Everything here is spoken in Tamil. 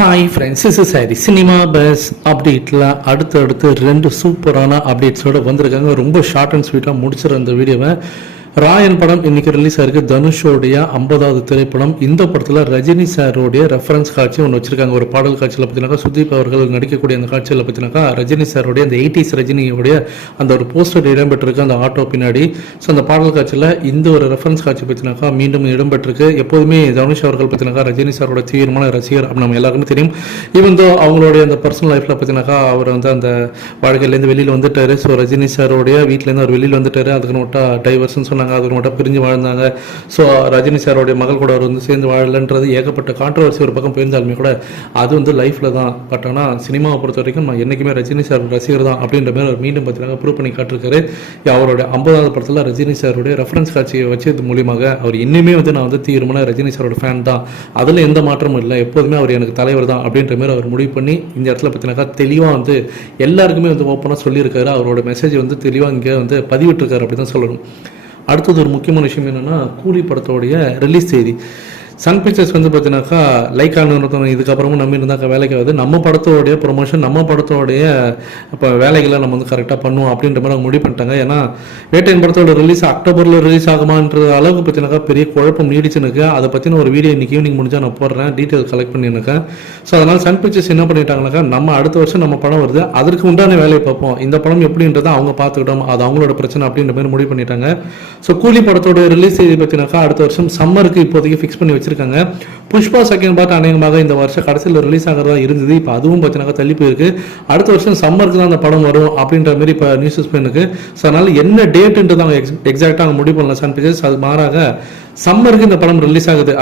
Hi friends is sorry cinema buzz அப்டேட்டில் அடுத்து அடுத்து ரெண்டு சூப்பரான அப்டேட்ஸோடு வந்திருக்காங்க. ரொம்ப ஷார்ட் அண்ட் ஸ்வீட்டாக முடிச்சிட அந்த வீடியோவை ராயன் படம் இன்னைக்கு ரிலீஸ் ஆயிருக்கு. தனுஷோடைய ஐம்பதாவது திரைப்படம். இந்த படத்தில் ரஜினி சாரோடைய ரெஃபரன்ஸ் காட்சி ஒன்று வச்சிருக்காங்க. ஒரு பாடல் காட்சியில் பார்த்தீங்கன்னா சுதீப் அவர்கள் நடிக்கக்கூடிய அந்த காட்சியில் பார்த்தீங்கன்னா ரஜினி சாரோடைய அந்த எயிட்டிஸ் ரஜினியோடைய அந்த ஒரு போஸ்டர் இடம்பெற்றிருக்கு. அந்த ஆட்டோ பின்னாடி. ஸோ அந்த பாடல் காட்சியில் இந்த ஒரு ரெஃபரன்ஸ் காட்சி பார்த்தீங்கன்னாக்கா மீண்டும் இடம்பெற்றிருக்கு. எப்போதுமே தனுஷ் அவர்கள் பார்த்தீங்கன்னா ரஜினி சாரோட தீவிரமான ரசிகர் அப்படின்னு நம்ம எல்லாருக்குமே தெரியும். ஈவன் தோ அவங்களுடைய அந்த பர்சனல் லைஃப்பில் பார்த்தீங்கன்னாக்கா அவர் வந்து அந்த வாழ்க்கையிலேருந்து வெளியில் வந்துட்டாரு. ஸோ ரஜினி சாரோடைய வீட்டிலேருந்து அவர் வெளியில் வந்துட்டாரு. அதுக்குன்னு விட்டா டைவர்ஸ்னு பண்ணாங்க அதுக்கு மட்டும் பிரிஞ்சு வாழ்ந்தாங்க. ஸோ ரஜினி சாரோடைய மகள் கூட அவர் வந்து சேர்ந்து வாழலன்றது ஏகப்பட்ட கான்ட்ரவர்சி ஒரு பக்கம் போயிருந்தாலுமே கூட அது வந்து லைஃப்பில் தான். பட் ஆனால் சினிமாவை பொறுத்த வரைக்கும் நான் என்றைக்குமே ரஜினி சார் ரசிகர் தான் அப்படின்ற மாதிரி அவர் மீண்டும் பார்த்தீங்கன்னா ப்ரூவ் பண்ணி காட்டிருக்காரு. அவருடைய ஐம்பதாவது படத்தில் ரஜினி சாருடைய ரெஃபரன்ஸ் காட்சியை வச்சது மூலியமாக அவர் இன்னுமே வந்து நான் வந்து தீவிரமான ரஜினி சாரோட ஃபேன் தான். அதில் எந்த மாற்றமும் இல்லை. எப்போதுமே அவர் எனக்கு தலைவர் தான் அப்படின்ற மாதிரி அவர் முடிவு பண்ணி இந்த இடத்துல பார்த்தீங்கன்னாக்கா தெளிவாக வந்து எல்லாருக்குமே வந்து ஓப்பனாக சொல்லியிருக்காரு. அவரோட மெசேஜ் வந்து தெளிவாக இங்கே வந்து பதிவிட்டிருக்காரு அப்படி தான் சொல்லணும். அடுத்தது ஒரு முக்கியமான விஷயம் என்னென்னா கூலி படத்தோடைய ரிலீஸ் தேதி. சன் பிக்சர்ஸ் வந்து பார்த்தீங்கன்னாக்கா லைக் நிறுவனம் இதுக்கப்புறமும் நம்பி இருந்தாக்கா வேலைக்கு ஆகுது நம்ம படத்தோடைய ப்ரொமோஷன் நம்ம படத்தோடைய இப்போ வேலைகளை நம்ம வந்து கரெக்டாக பண்ணுவோம் அப்படின்ற மாதிரி அவங்க முடிவு பண்ணிட்டாங்க. ஏன்னா வேட்டையன் படத்தோட ரிலீஸ் அக்டோபரில் ரிலீஸ் ஆகுமான்ற அளவுக்கு பார்த்தீங்கன்னாக்கா பெரிய குழப்பம் நீடிச்சுனுக்கு அதை பற்றின ஒரு வீடியோ இன்னைக்கு ஈவினிங் முடிஞ்சால் நான் போடுறேன். டீட்டெயில் கலெக்ட் பண்ணியிருக்கேன் ஸோ அதனால் சன் பிக்சர்ஸ் என்ன பண்ணிட்டாங்கனாக்கா நம்ம அடுத்த வருஷம் நம்ம படம் வருது. அதற்கு உண்டான வேலையை பார்ப்போம். இந்த படம் எப்படின்றத அவங்க பார்த்துக்கிட்டோம். அது அவங்களோட பிரச்சனை அப்படின்ற மாதிரி முடிவு பண்ணிட்டாங்க. ஸோ கூலி படத்தோட ரிலீஸ் செய்தி பார்த்தீங்கன்னாக்கா அடுத்த வருஷம் சம்மருக்கு இப்போதைக்கு ஃபிக்ஸ் பண்ணி வச்சு வச்சுருக்காங்க. புஷ்பா செகண்ட் பார்ட் அநேகமாக இந்த வருஷம் கடைசியில் ரிலீஸ் ஆகிறதா இருந்தது. இப்போ அதுவும் பார்த்தீங்கன்னா தள்ளி போயிருக்கு. அடுத்த வருஷம் சம்மருக்கு தான் அந்த படம் வரும் அப்படின்ற மாதிரி இப்போ நியூஸ் போயிருக்கு ஸோ அதனால என்ன டேட்டுன்றது அவங்க எக்ஸாக்டாக அவங்க முடிவு பண்ணல சன் பிக்சர்ஸ் அது மாறாக சம்மருக்கு இந்த படம் ரிலீஸ் ஆகுது.